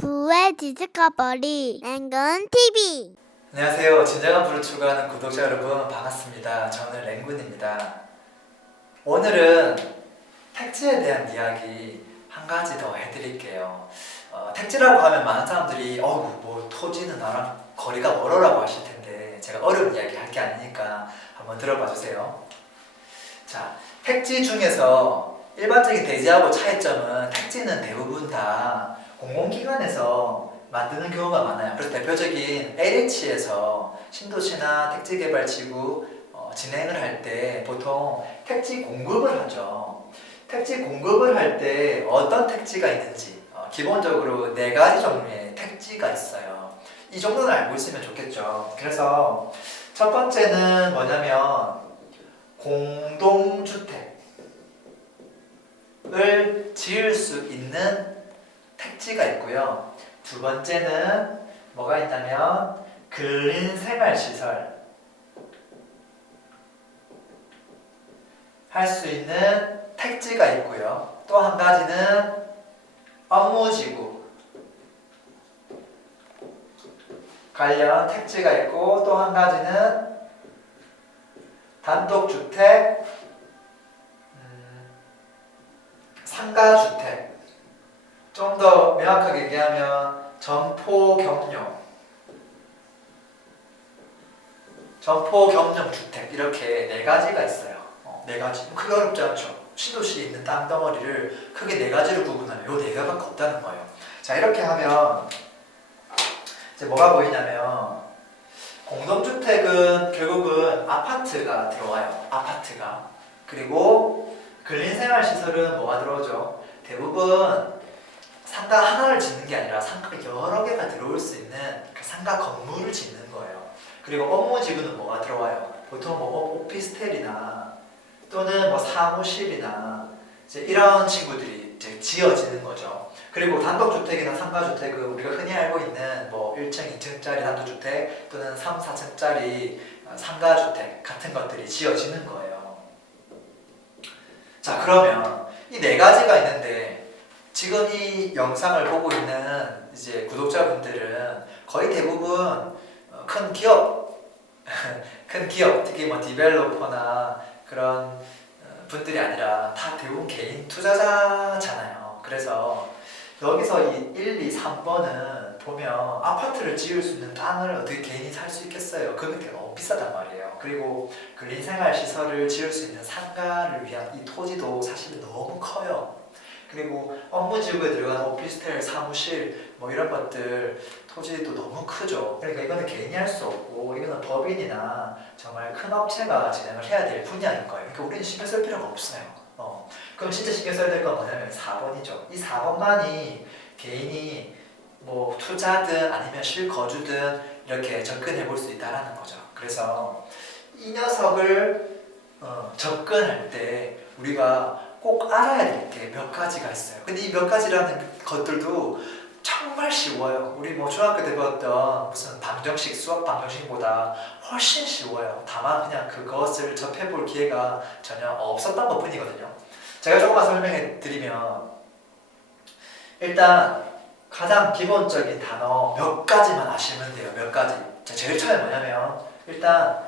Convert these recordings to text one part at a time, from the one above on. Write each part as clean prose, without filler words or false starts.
부의 디스커버리 랭군 TV. 안녕하세요. 진정한 부를 추구하는 구독자 여러분 반갑습니다. 저는 랭군입니다. 오늘은 택지에 대한 이야기 한 가지 더 해드릴게요. 택지라고 하면 많은 사람들이 뭐 토지는 나랑 거리가 멀어라고 하실 텐데 제가 어려운 이야기 할 게 아니니까 한번 들어봐 주세요. 자, 택지 중에서 일반적인 대지하고 차이점은 택지는 대부분 다 공공기관에서 만드는 경우가 많아요. 그래서 대표적인 LH에서 신도시나 택지개발지구 진행을 할 때 보통 택지 공급을 하죠. 택지 공급을 할 때 어떤 택지가 있는지 기본적으로 4가지 종류의 택지가 있어요. 이 정도는 알고 있으면 좋겠죠. 그래서 첫 번째는 뭐냐면 공동주택을 지을 수 있는 택지가 있고요. 두 번째는 뭐가 있냐면 근린생활시설 할 수 있는 택지가 있고요. 또 한 가지는 업무지구 관련 택지가 있고 또 한 가지는 단독주택, 상가주택. 좀 더 명확하게 얘기하면 점포경용주택 이렇게 4가지가 있어요. 4가지. 크게 어렵지 않죠. 신도시에 있는 땅덩어리를 크게 4가지로 구분하면 요 4개밖에 없다는 거예요. 자, 이렇게 하면 이제 뭐가 보이냐면 공동주택은 결국은 아파트가 들어와요. 아파트가. 그리고 근린생활시설은 뭐가 들어오죠? 대부분 상가 하나를 짓는 게 아니라 상가 여러 개가 들어올 수 있는 그 상가 건물을 짓는 거예요. 그리고 업무지구는 뭐가 들어와요? 보통 뭐 오피스텔이나 또는 뭐 사무실이나 이제 이런 친구들이 이제 지어지는 거죠. 그리고 단독주택이나 상가주택은 우리가 흔히 알고 있는 뭐 1층, 2층짜리 단독주택 또는 3, 4층짜리 상가주택 같은 것들이 지어지는 거예요. 자, 그러면 이 4가지가 있는데 지금 이 영상을 보고 있는 이제 구독자분들은 거의 대부분 큰 기업, 특히 뭐 디벨로퍼나 그런 분들이 아니라 다 대부분 개인 투자자잖아요. 그래서 여기서 이 1, 2, 3번은 보면 아파트를 지을 수 있는 땅을 어떻게 개인이 살 수 있겠어요? 금액대가 너무 비싸단 말이에요. 그리고 근린생활시설을 지을 수 있는 상가를 위한 이 토지도 사실 너무 커요. 그리고 업무지구에 들어간 오피스텔, 사무실 뭐 이런 것들 토지도 너무 크죠. 그러니까 이거는 개인이 할 수 없고 이거는 법인이나 정말 큰 업체가 진행을 해야 될 분야인 거예요. 그러니까 우리는 신경 쓸 필요가 없어요. 그럼 진짜 신경 써야 될 건 뭐냐면 4번이죠. 이 4번만이 개인이 뭐 투자든 아니면 실거주든 이렇게 접근해 볼 수 있다는 거죠. 그래서 이 녀석을 접근할 때 우리가 꼭 알아야 될 게 몇 가지가 있어요. 근데 이 몇 가지라는 것들도 정말 쉬워요. 우리 뭐 중학교 때 배웠던 무슨 방정식, 수학 방정식보다 훨씬 쉬워요. 다만 그냥 그것을 접해볼 기회가 전혀 없었던 것 뿐이거든요. 제가 조금만 설명해 드리면 일단 가장 기본적인 단어 몇 가지만 아시면 돼요. 몇 가지. 자, 제일 처음에 뭐냐면 일단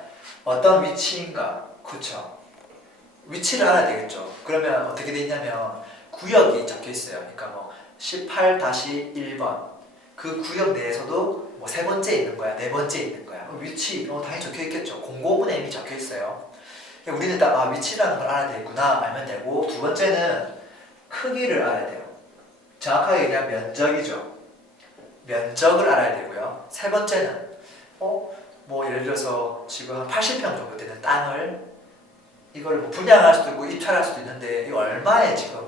어떤 위치인가. 그쵸? 위치를 알아야 되겠죠. 그러면 어떻게 돼 있냐면 구역이 적혀 있어요. 그러니까 뭐 18-1번 그 구역 내에서도 뭐 3번째 있는 거야, 4번째 있는 거야. 위치 당연히 적혀 있겠죠. 공고문에 이미 적혀 있어요. 우리는 딱 위치라는 걸 알아야 되겠구나 알면 되고, 두 번째는 크기를 알아야 돼요. 정확하게 얘기하면 면적이죠. 면적을 알아야 되고요. 세 번째는 뭐 예를 들어서 지금 한 80평 정도 되는 땅을 이걸 뭐 분양할 수도 있고 입찰할 수도 있는데 이거 얼마에 지금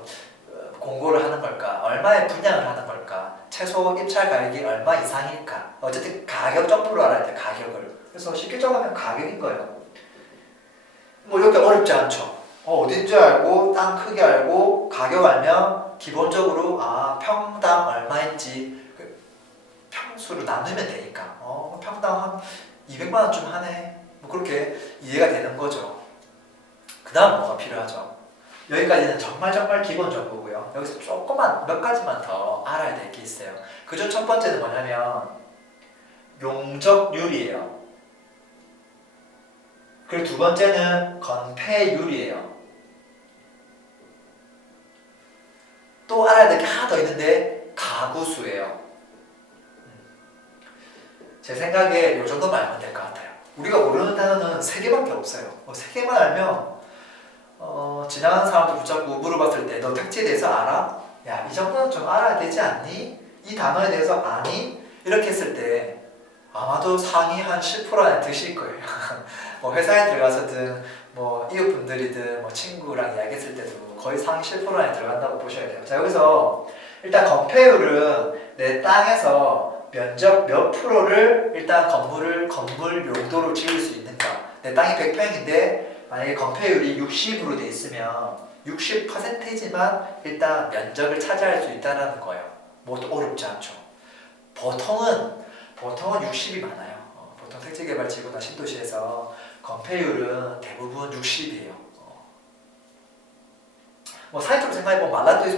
공고를 하는 걸까? 얼마에 분양을 하는 걸까? 최소 입찰 가격이 얼마 이상일까? 어쨌든 가격 정도로 알아야 돼. 가격을. 그래서 쉽게 정하면 가격인 거예요. 뭐 이렇게 어렵지 않죠. 어딘지 알고 땅 크기 알고 가격 알면 기본적으로 평당 얼마인지 평수로 나누면 되니까 평당 한 200만 원쯤 하네. 뭐 그렇게 이해가 되는 거죠. 그 다음 뭐가 필요하죠? 여기까지는 정말 기본 정보고요. 거고요. 여기서 조금만 몇 가지만 더 알아야 될 게 있어요. 그중 첫 번째는 뭐냐면 용적률이에요. 그리고 두 번째는 건폐율이에요. 또 알아야 될 게 하나 더 있는데 가구수예요. 제 생각에 이 정도만 알면 될 것 같아요. 우리가 모르는 단어는 세 개밖에 없어요. 세 개만 알면 지나가는 사람들 붙잡고 물어봤을 때 너 택지에 대해서 알아? 야, 이 정도는 좀 알아야 되지 않니? 이 단어에 대해서 아니? 이렇게 했을 때 아마도 상위 한 10% 안에 드실 거예요. 뭐 회사에 들어가서든 뭐 이웃분들이든 뭐 친구랑 이야기했을 때도 거의 상위 10% 안에 들어간다고 보셔야 돼요. 자, 여기서 일단 건폐율은 내 땅에서 면적 몇 프로를 일단 건물 용도로 지을 수 있는가. 내 땅이 100평인데 만약에 건폐율이 60으로 돼 있으면 60%지만 일단 면적을 차지할 수 있다는 거예요. 뭐 어렵지 않죠. 보통은 60이 많아요. 보통 택지개발지구나 신도시에서 건폐율은 대부분 60이에요. 뭐 사회적으로 생각해보면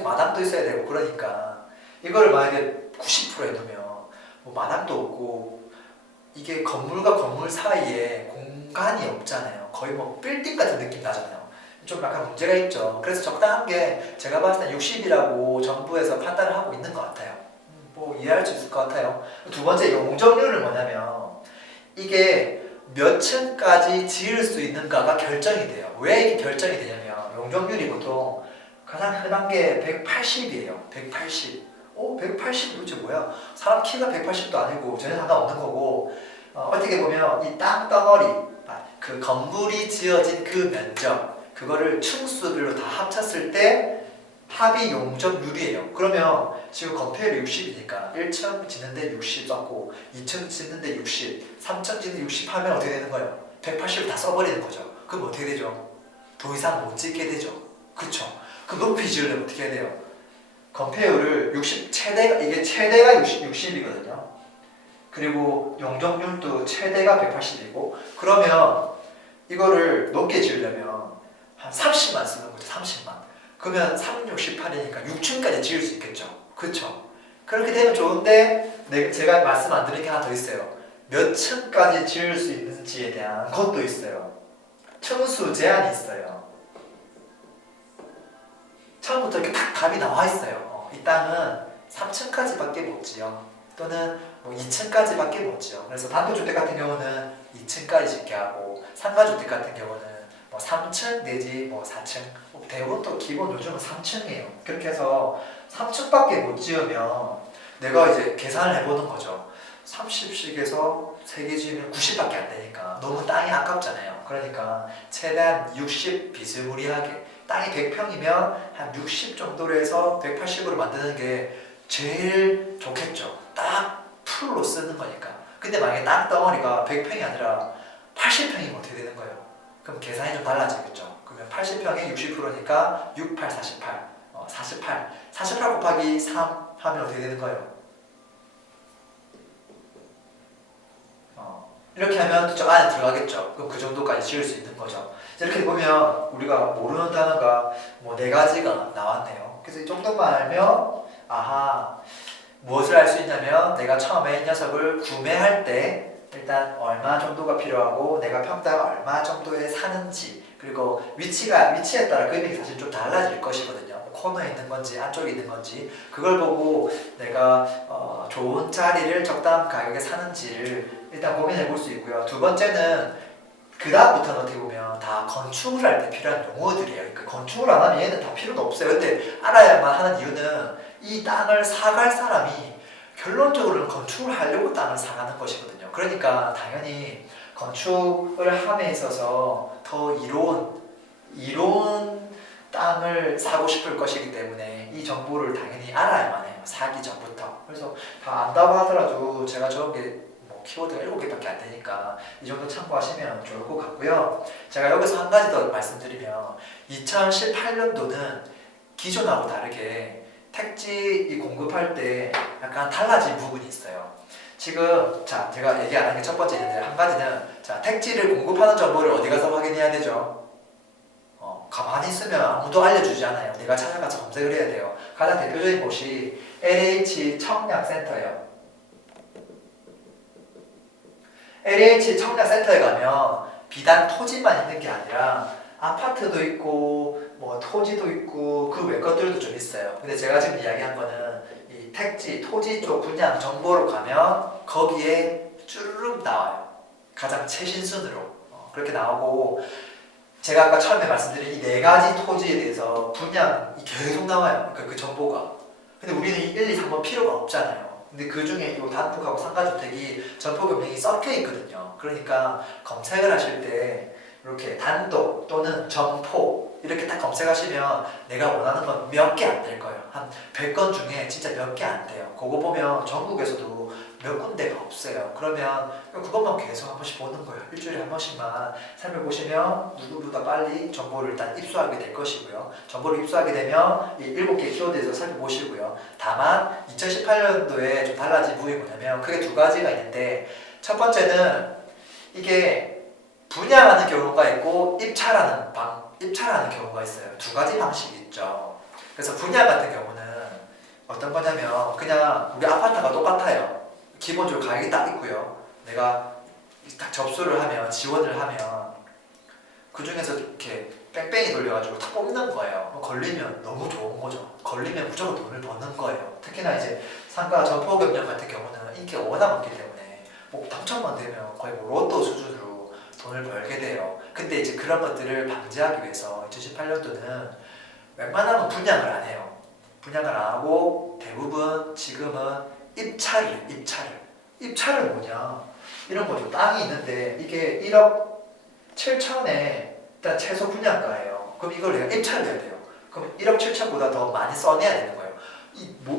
마당도 있어야 되고 그러니까 이거를 만약에 90%에 놓으면 뭐 마당도 없고 이게 건물과 건물 사이에 공간이 없잖아요. 거의 뭐 빌딩 같은 느낌 나잖아요. 좀 약간 문제가 있죠. 그래서 적당한 게 제가 봤을 때 60이라고 정부에서 판단을 하고 있는 것 같아요. 뭐 이해할 수 있을 것 같아요. 두 번째 용적률은 뭐냐면 이게 몇 층까지 지을 수 있는가가 결정이 돼요. 왜 이게 결정이 되냐면 용적률이 보통 가장 흔한 게 180이에요. 180. 180 도대체 뭐야? 사람 키가 180도 아니고 전혀 상관없는 거고 어떻게 보면 이 땅덩어리 그 건물이 지어진 그 면적 그거를 층수별로 다 합쳤을 때 합이 용적률이에요. 그러면 지금 건폐율이 60이니까 1층 짓는데 60 썼고 2층 짓는데 60, 3층 짓는데 60 하면 어떻게 되는 거예요? 180을 다 써버리는 거죠. 그럼 어떻게 되죠? 더 이상 못 짓게 되죠. 그쵸? 그럼 높이 지으려면 어떻게 해야 돼요? 건폐율을 60 이게 최대가 60이거든요. 그리고 용적률도 최대가 180이고 그러면 이거를 높게 지으려면 한 30만 쓰는 거죠. 30만. 그러면 3, 68이니까 6층까지 지을 수 있겠죠. 그쵸? 그렇게 되면 좋은데 제가 말씀 안 드린 게 하나 더 있어요. 몇 층까지 지을 수 있는지에 대한 것도 있어요. 층수 제한이 있어요. 처음부터 이렇게 딱 답이 나와 있어요. 이 땅은 3층까지밖에 못 지어. 또는 뭐 2층까지밖에 못 지어. 그래서 단독주택 같은 경우는 2층까지 짓게 하고 상가주택 같은 경우는 뭐 3층 내지 뭐 4층 대부분 또 기본 요즘은 3층이에요. 그렇게 해서 3층밖에 못 지으면 내가 이제 계산을 해보는 거죠. 30씩에서 3개 지으면 90밖에 안 되니까 너무 땅이 아깝잖아요. 그러니까 최대한 60 비스무리하게 땅이 100평이면 한 60 정도로 해서 180으로 만드는 게 제일 좋겠죠. 딱 풀로 쓰는 거니까. 근데 만약에 땅 덩어리가 100평이 아니라 80평이면 어떻게 되는 거예요? 그럼 계산이 좀 달라지겠죠. 그러면 80평에 60%니까 68, 48, 48. 48 곱하기 3 하면 어떻게 되는 거예요? 이렇게 하면 저 안에 들어가겠죠. 그럼 그 정도까지 지을 수 있는 거죠. 이렇게 보면 우리가 모르는 단어가 뭐 4가지가 나왔네요. 그래서 이 정도만 알면 아하 무엇을 알 수 있냐면 내가 처음에 이 녀석을 구매할 때 일단 얼마 정도가 필요하고 내가 평당 얼마 정도에 사는지 그리고 위치에 따라 금액이 사실 좀 달라질 것이거든요. 코너에 있는 건지 안쪽에 있는 건지 그걸 보고 내가 좋은 자리를 적당한 가격에 사는지를 일단 고민해 볼 수 있고요. 두 번째는 그 다음부터는 어떻게 보면 다 건축을 할 때 필요한 용어들이에요. 그러니까 건축을 안 하면 얘는 다 필요가 없어요. 근데 알아야만 하는 이유는 이 땅을 사갈 사람이 결론적으로는 건축을 하려고 땅을 사가는 것이거든요. 그러니까 당연히 건축을 함에 있어서 더 이로운 땅을 사고 싶을 것이기 때문에 이 정보를 당연히 알아야만 해요. 사기 전부터. 그래서 다 안다고 하더라도 제가 적은 게 뭐 키워드가 7개밖에 안 되니까 이 정도 참고하시면 좋을 것 같고요. 제가 여기서 한 가지 더 말씀드리면 2018년도는 기존하고 다르게 택지 공급할 때 약간 달라진 부분이 있어요. 지금 제가 얘기 안 한 게 첫 번째 있는데 한 가지는 택지를 공급하는 정보를 어디 가서 확인해야 되죠? 가만히 있으면 아무도 알려주지 않아요. 내가 찾아가서 검색을 해야 돼요. 가장 대표적인 곳이 LH 청약센터예요. LH 청약센터에 가면 비단 토지만 있는 게 아니라 아파트도 있고 뭐 토지도 있고 그 외 것들도 좀 있어요. 근데 제가 지금 이야기한 거는 이 택지, 토지 쪽 분양 정보로 가면 거기에 쭈르륵 나와요. 가장 최신순으로 그렇게 나오고, 제가 아까 처음에 말씀드린 이 네 가지 토지에 대해서 분양이 계속 나와요. 그러니까 그 정보가. 근데 우리는 이 1, 2, 3번 필요가 없잖아요. 근데 그 중에 이 단독하고 상가주택이 전포금융이 섞여 있거든요. 그러니까 검색을 하실 때 이렇게 단독 또는 점포 이렇게 딱 검색하시면 내가 원하는 건 몇 개 안 될 거예요. 한 100건 중에 진짜 몇 개 안 돼요. 그거 보면 전국에서도 몇 군데가 없어요. 그러면 그것만 계속 한 번씩 보는 거예요. 일주일에 한 번씩만 살펴보시면 누구보다 빨리 정보를 일단 입수하게 될 것이고요. 정보를 입수하게 되면 이 7개 키워드에서 살펴보시고요. 다만 2018년도에 좀 달라진 부분이 뭐냐면 크게 두 가지가 있는데, 첫 번째는 이게 분양하는 경우가 있고 입찰하는 경우가 있어요. 두 가지 방식이 있죠. 그래서 분양 같은 경우는 어떤 거냐면 그냥 우리 아파트가 똑같아요. 기본적으로 가격이 딱 있고요. 내가 딱 접수를 하면, 지원을 하면 그 중에서 이렇게 뺑뺑이 돌려가지고 탁 뽑는 거예요. 걸리면 너무 좋은 거죠. 걸리면 무조건 돈을 버는 거예요. 특히나 이제 상가 전포금융 같은 경우는 인기가 워낙 많기 때문에 뭐 당첨만 되면 거의 뭐 로또 수준으로 돈을 벌게 돼요. 근데 이제 그런 것들을 방지하기 위해서 2018년도는 웬만하면 분양을 안 해요. 분양을 안 하고 대부분 지금은 입찰을 뭐냐, 이런 거죠. 땅이 있는데 이게 1억 7천에 일단 최소 분양가예요. 그럼 이걸 내가 입찰을 해야 돼요. 그럼 1억 7천보다 더 많이 써내야 되는 거예요.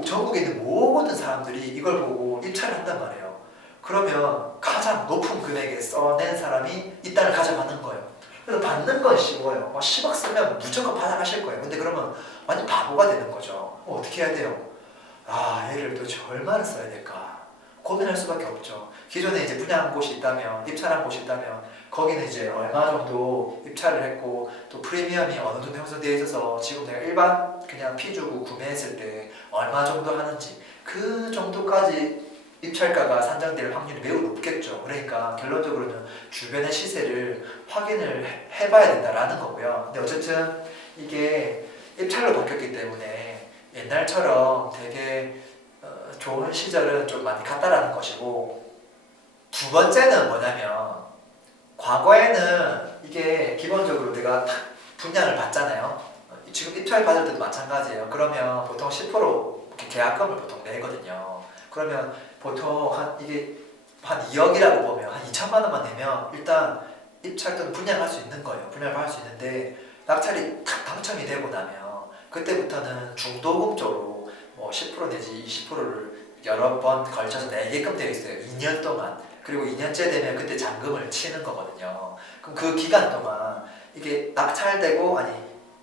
전국에 있는 모든 사람들이 이걸 보고 입찰을 한단 말이에요. 그러면 가장 높은 금액에 써낸 사람이 이 땅을 가져가는 거예요. 그래서 받는 건 쉬워요. 10억 쓰면 무조건 받아가실 거예요. 근데 그러면 완전 바보가 되는 거죠. 어떻게 해야 돼요? 얘를 도대체 얼마나 써야 될까? 고민할 수밖에 없죠. 기존에 이제 분양한 곳이 있다면, 입찰한 곳이 있다면 거기는 이제 얼마 정도 입찰을 했고 또 프리미엄이 어느 정도 형성되어 있어서 지금 내가 일반 그냥 피 주고 구매했을 때 얼마 정도 하는지, 그 정도까지 입찰가가 산정될 확률이 매우 높겠죠. 그러니까 결론적으로는 주변의 시세를 확인을 해봐야 된다라는 거고요. 근데 어쨌든 이게 입찰로 바뀌었기 때문에 옛날처럼 되게 좋은 시절은 좀 많이 갔다라는 것이고, 두 번째는 뭐냐면 과거에는 이게 기본적으로 내가 딱 분양을 받잖아요. 지금 입찰 받을 때도 마찬가지예요. 그러면 보통 10% 이렇게 계약금을 보통 내거든요. 그러면 보통 이게 한 2억이라고 보면 한 2천만 원만 내면 일단 입찰 또는 분양할 수 있는 거예요. 분양을 받을 수 있는데 낙찰이 탁 당첨이 되고 나면 그때부터는 중도금 쪽으로 뭐 10% 내지 20%를 여러 번 걸쳐서 내게끔 되어 있어요. 2년 동안. 그리고 2년째 되면 그때 잔금을 치는 거거든요. 그럼 그 기간 동안 이게 낙찰되고,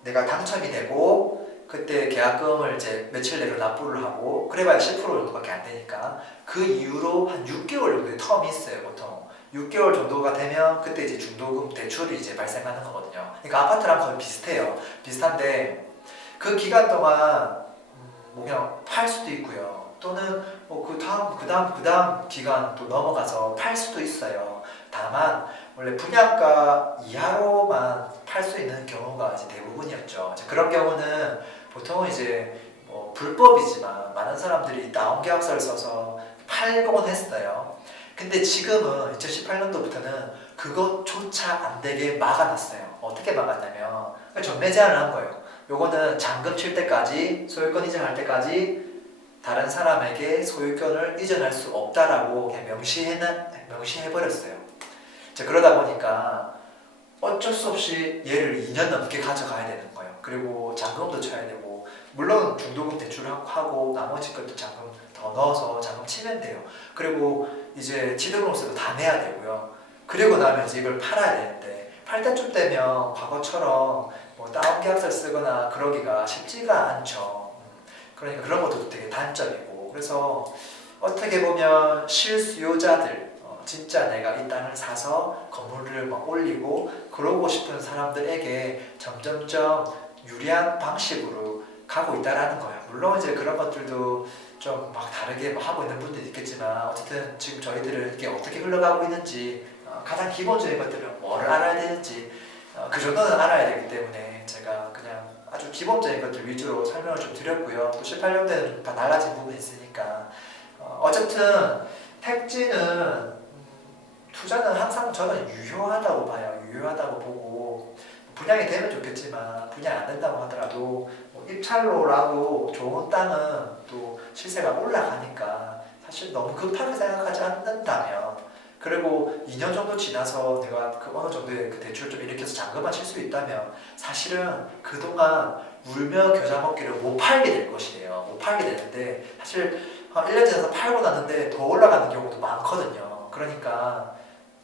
내가 당첨이 되고 그때 계약금을 이제 며칠 내로 납부를 하고, 그래봐야 10% 정도밖에 안 되니까 그 이후로 한 6개월 정도의 텀이 있어요. 보통 6개월 정도가 되면 그때 이제 중도금 대출이 이제 발생하는 거거든요. 그러니까 아파트랑 거의 비슷한데 그 기간 동안 뭐 그냥 팔 수도 있고요. 또는 뭐 그 다음 기간 또 넘어가서 팔 수도 있어요. 다만 원래 분양가 이하로만 팔 수 있는 경우가 이제 대부분이었죠. 이제 그런 경우는 보통은 이제 뭐 불법이지만 많은 사람들이 다운계약서를 써서 팔곤 했어요. 근데 지금은 2018년도부터는 그것조차 안 되게 막아놨어요. 어떻게 막았냐면 전매 제한을 한 거예요. 요거는 잔금 칠 때까지, 소유권 이전할 때까지 다른 사람에게 소유권을 이전할 수 없다라고 그냥 명시해버렸어요. 그러다 보니까 어쩔 수 없이 얘를 2년 넘게 가져가야 되는 거예요. 그리고 잔금도 쳐야 되고, 물론 중도금 대출을 하고 나머지 것도 잔금 더 넣어서 잔금 치면 돼요. 그리고 이제 취득세도 다 내야 되고요. 그리고 나면 이제 이걸 팔아야 되는데, 팔 때쯤 되면 과거처럼 뭐 다운계약서를 쓰거나 그러기가 쉽지가 않죠. 그러니까 그런 것도 되게 단점이고, 그래서 어떻게 보면 실수요자들, 진짜 내가 이 땅을 사서 건물을 막 올리고 그러고 싶은 사람들에게 점점점 유리한 방식으로 가고 있다라는 거야. 물론 이제 그런 것들도 좀 막 다르게 하고 있는 분들이 있겠지만 어쨌든 지금 저희들은 이게 어떻게 흘러가고 있는지 가장 기본적인 것들은 뭐를 알아야 되는지 그 정도는 알아야 되기 때문에 제가 그냥 아주 기본적인 것들 위주로 설명을 좀 드렸고요. 또 18년대는 다 달라진 부분이 있으니까 어쨌든 택지는 투자는 항상 저는 유효하다고 봐요. 유효하다고 보고 분양이 되면 좋겠지만 분양 안 된다고 하더라도 뭐 입찰로라도 좋은 땅은 또 시세가 올라가니까 사실 너무 급하게 생각하지 않는다면 그리고 2년 정도 지나서 내가 그 어느 정도의 그 대출을 좀 일으켜서 잔금만 칠 수 있다면 사실은 그동안 울며 겨자 먹기를 못 팔게 될 것이에요. 못 팔게 되는데 사실 한 1년 지나서 팔고 났는데 더 올라가는 경우도 많거든요. 그러니까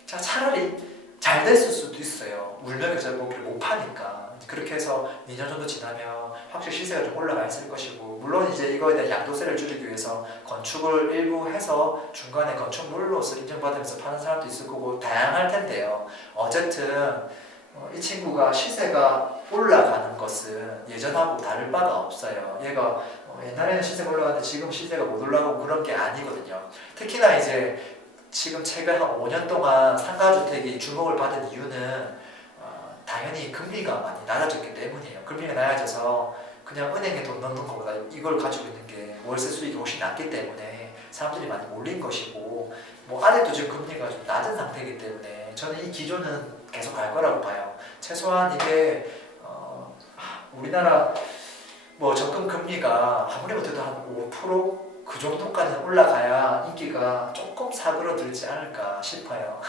차라리 잘 됐을 수도 있어요. 울며 겨자 먹기를 못 파니까. 그렇게 해서 2년 정도 지나면 확실히 시세가 좀 올라가 있을 것이고 물론 이제 이거에 대한 양도세를 줄이기 위해서 건축을 일부 해서 중간에 건축물로서 인정받으면서 파는 사람도 있을 거고 다양할 텐데요. 어쨌든 이 친구가 시세가 올라가는 것은 예전하고 다를 바가 없어요. 얘가 옛날에는 시세가 올라갔는데 지금 시세가 못 올라가고 그런 게 아니거든요. 특히나 이제 지금 최근 한 5년 동안 상가주택이 주목을 받은 이유는 당연히 금리가 많이 낮아졌기 때문이에요. 금리가 낮아져서 그냥 은행에 돈 넣는 것보다 이걸 가지고 있는 게 월세 수익이 훨씬 낮기 때문에 사람들이 많이 몰린 것이고 뭐 아직도 지금 금리가 좀 낮은 상태이기 때문에 저는 이 기조는 계속 갈 거라고 봐요. 최소한 이게 우리나라 뭐 적금 금리가 아무리 못해도 한 5%그 정도까지는 올라가야 인기가 조금 사그러들지 않을까 싶어요.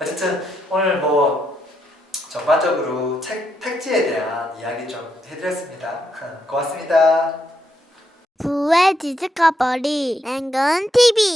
어쨌든 오늘 뭐 전반적으로 택지에 대한 이야기 좀 해드렸습니다. 고맙습니다. 부의 지식거버리 랭근 TV